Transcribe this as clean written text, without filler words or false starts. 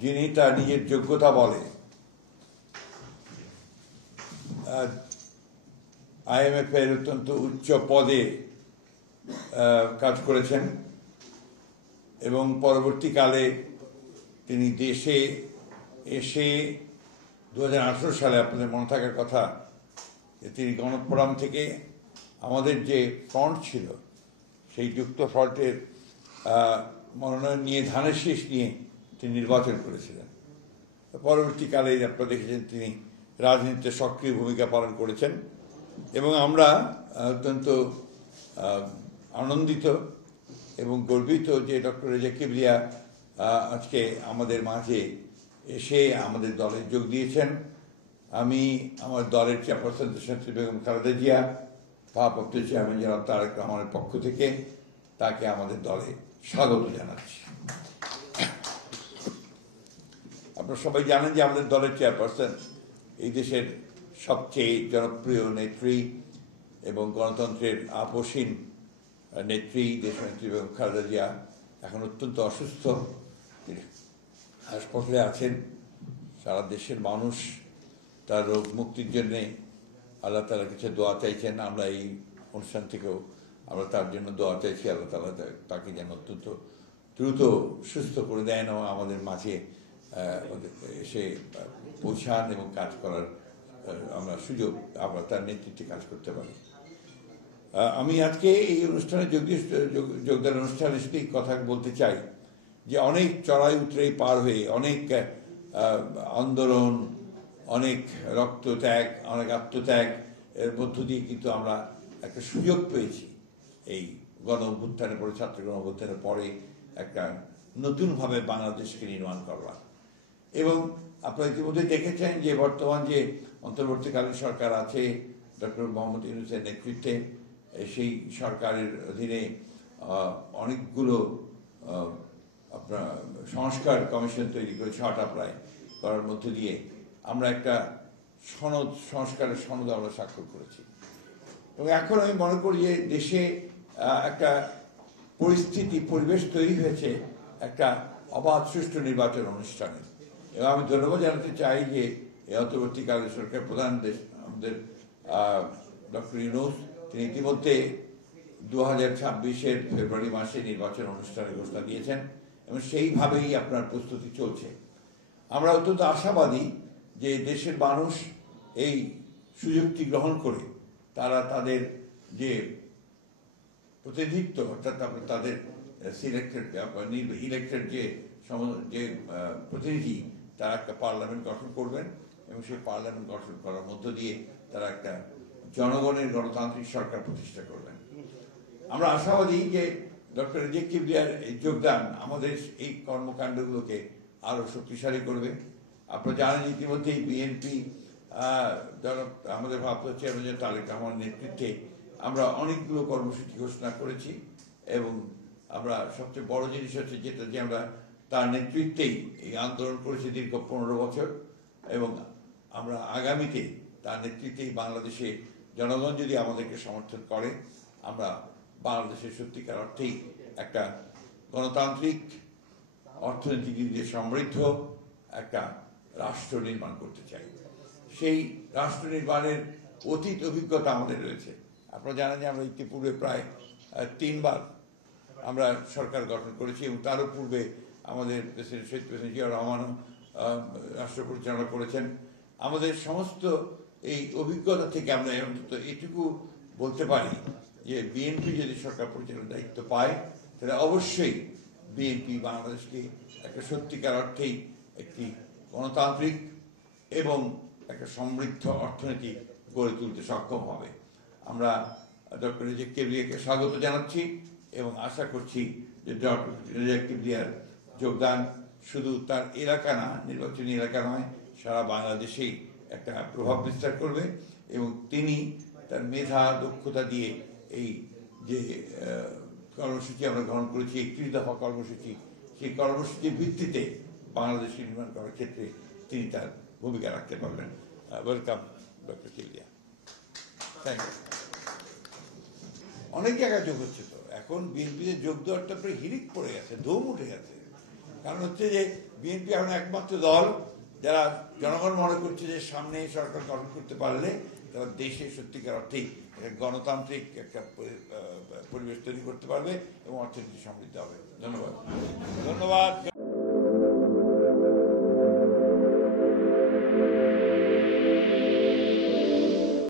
যিনি তার নিজের যোগ্যতা বলে IMF এর অত্যন্ত উচ্চ পদে কাজ করেছেন এবং পরবর্তীকালে তিনি দেশে এসে 2018 সালে আপনাদের মনে থাকার কথা যে তিনি গণফোরাম থেকে আমাদের যে ফ্রন্ট ছিল সেই যুক্ত ফ্রন্টের মনোনয়ন নিয়ে ধানের শীষ নিয়ে তিনি নির্বাচন করেছিলেন। পরবর্তীকালে আপনারা দেখেছেন তিনি রাজনীতিতে সক্রিয় ভূমিকা পালন করেছেন এবং আমরা অত্যন্ত আনন্দিত এবং গর্বিত যে ডক্টর রেজা কিবরিয়া আজকে আমাদের মাঝে এসে আমাদের দলে যোগ দিয়েছেন। আমি আমার দলের চেয়ারপারসন দেশনেত্রী বেগম খালেদা জিয়া, ভারপ্রাপ্ত চেয়ারম্যান জনাব তারেক রহমানের পক্ষ থেকে তাকে আমাদের দলে স্বাগত জানাচ্ছি। আপনারা সবাই জানেন যে আমাদের দলের চেয়ারপারসন এই দেশের সবচেয়ে জনপ্রিয় নেত্রী এবং গণতন্ত্রের আপসীন নেত্রী দেশনেত্রী বেগম খালেদা জিয়া এখন অত্যন্ত অসুস্থ, হাসপাতালে আছেন। সারা দেশের মানুষ তার রোগ মুক্তির জন্যে আল্লাহ তাআলার কাছে দোয়া চাইছেন। আমরা এই অনুষ্ঠান থেকেও আমরা তার জন্য দোয়া চাইছি, আল্লাহ তাআলা তাকে যেন অত্যন্ত দ্রুত সুস্থ করে দেন এবং আমাদের মাঝে এসে পৌঁছান এবং কাজ করার আমরা সুযোগ, আমরা তার নেতৃত্বে কাজ করতে পারি। আমি আজকে এই অনুষ্ঠানে যোগদান অনুষ্ঠানে শুধু এই কথা বলতে চাই যে অনেক চড়াই উতরাই পার হয়ে, অনেক আন্দোলন, অনেক রক্তত্যাগ, অনেক আত্মত্যাগ এর মধ্য দিয়ে কিন্তু আমরা একটা সুযোগ পেয়েছি এই গণ অভ্যুত্থানের পরে, ছাত্র গণ অভ্যুত্থানের পরে একটা নতুনভাবে বাংলাদেশকে নির্মাণ করবার। এবং আপনারা ইতিমধ্যে দেখেছেন যে বর্তমান যে অন্তর্বর্তীকালীন সরকার আছে ডক্টর মোহাম্মদ ইউনূসের নেতৃত্বে, সেই সরকারের অধীনে অনেকগুলো আপনার সংস্কার কমিশন তৈরি করে 6টা প্রায় করার মধ্য দিয়ে আমরা একটা সংস্কারের সনদ আমরা স্বাক্ষর করেছি। এবং এখন আমি মনে করি যে দেশে একটা পরিবেশ তৈরি হয়েছে একটা অবাধ সুষ্ঠু নির্বাচন অনুষ্ঠানে। এবং আমি ধন্যবাদ জানাতে চাই যে এই অন্তর্বর্তীকালীন সরকার প্রধান আমাদের ডক্টর ইউনূস, তিনি ইতিমধ্যে 2026-এর ফেব্রুয়ারি মাসে নির্বাচন অনুষ্ঠানের ঘোষণা দিয়েছেন এবং সেইভাবেই আপনার প্রস্তুতি চলছে। আমরা অত্যন্ত আশাবাদী যে দেশের মানুষ এই সুযোগটি গ্রহণ করে তারা তাদের যে প্রতিনিধিত্ব, অর্থাৎ তাদের ইলেক্টেড যে প্রতিনিধি, তারা একটা পার্লামেন্ট গঠন করবেন এবং সেই পার্লামেন্ট গঠন করার মধ্য দিয়ে তারা একটা জনগণের গণতান্ত্রিক সরকার প্রতিষ্ঠা করবেন। আমরা আশাবাদী যে ডক্টর রেজা কিবরিয়ার যোগদান আমাদের এই কর্মকাণ্ডগুলোকে আরো শক্তিশালী করবে। আপনারা জানেন ইতিমধ্যেই বিএনপি আমাদের ভারপ্রাপ্ত চেয়ারম্যান তারেক রহমানের নেতৃত্বে আমরা অনেকগুলো কর্মসূচি ঘোষণা করেছি এবং আমরা সবচেয়ে বড় জিনিস হচ্ছে যেটা যে আমরা তার নেতৃত্বেই এই আন্দোলন করেছি দীর্ঘ 15 বছর এবং আমরা আগামীতে তার নেতৃত্বেই বাংলাদেশে জনগণ যদি আমাদেরকে সমর্থন করে আমরা বাংলাদেশের সত্যিকার অর্থেই একটা গণতান্ত্রিক, অর্থনৈতিক দিক দিয়ে সমৃদ্ধ একটা রাষ্ট্র নির্মাণ করতে চাই। সেই রাষ্ট্র নির্মাণের অতীত অভিজ্ঞতা আমাদের রয়েছে। আপনারা জানেন যে আমরা ইতিপূর্বে প্রায় 3 বার আমরা সরকার গঠন করেছি এবং তারও পূর্বে আমাদের দেশের শহীদ প্রেসিডেন্ট জিয়াউর রহমানও রাষ্ট্র পরিচালনা করেছেন। আমাদের সমস্ত এই অভিজ্ঞতা থেকে আমরা অন্তত এটুকু বলতে পারি যে বিএনপি যদি সরকার পরিচালনার দায়িত্ব পায় তাহলে অবশ্যই বিএনপি বাংলাদেশকে একটা সত্যিকার অর্থেই একটি গণতান্ত্রিক এবং একটা সমৃদ্ধ অর্থনীতি গড়ে তুলতে সক্ষম হবে। আমরা ডক্টর রেজা কিবরিয়াকে স্বাগত জানাচ্ছি এবং আশা করছি যে ডক্টর রেজা কিবরিয়ার যোগদান শুধু তার এলাকা না, নির্বাচনী এলাকা নয়, সারা বাংলাদেশেই একটা প্রভাব বিস্তার করবে এবং তিনি তার মেধা দক্ষতা দিয়ে এই যে কর্মসূচি আমরা গ্রহণ করেছি, 31 দফা কর্মসূচি, সেই কর্মসূচির ভিত্তিতে বাংলাদেশ নির্মাণ করার ক্ষেত্রে তিনি তার ভূমিকা রাখতে পারবেন। Welcome doctor Kibria. Thank you. অনেক জায়গায় যোগ হচ্ছে, তো এখন বিএনপিতে যোগ দেওয়ারটা প্রায় হিড়িক পড়ে গেছে, ধুম উঠে গেছে। কারণ হচ্ছে যে বিএনপি এখন একমাত্র দল যারা জনগণ মনে করছে যে সামনে সরকার গঠন করতে পারলে তারা দেশে সত্যিকার অর্থেই গণতান্ত্রিক একটা পরিবেশ তৈরি করতে পারবে এবং অর্থনীতি সমৃদ্ধ হবে। ধন্যবাদ।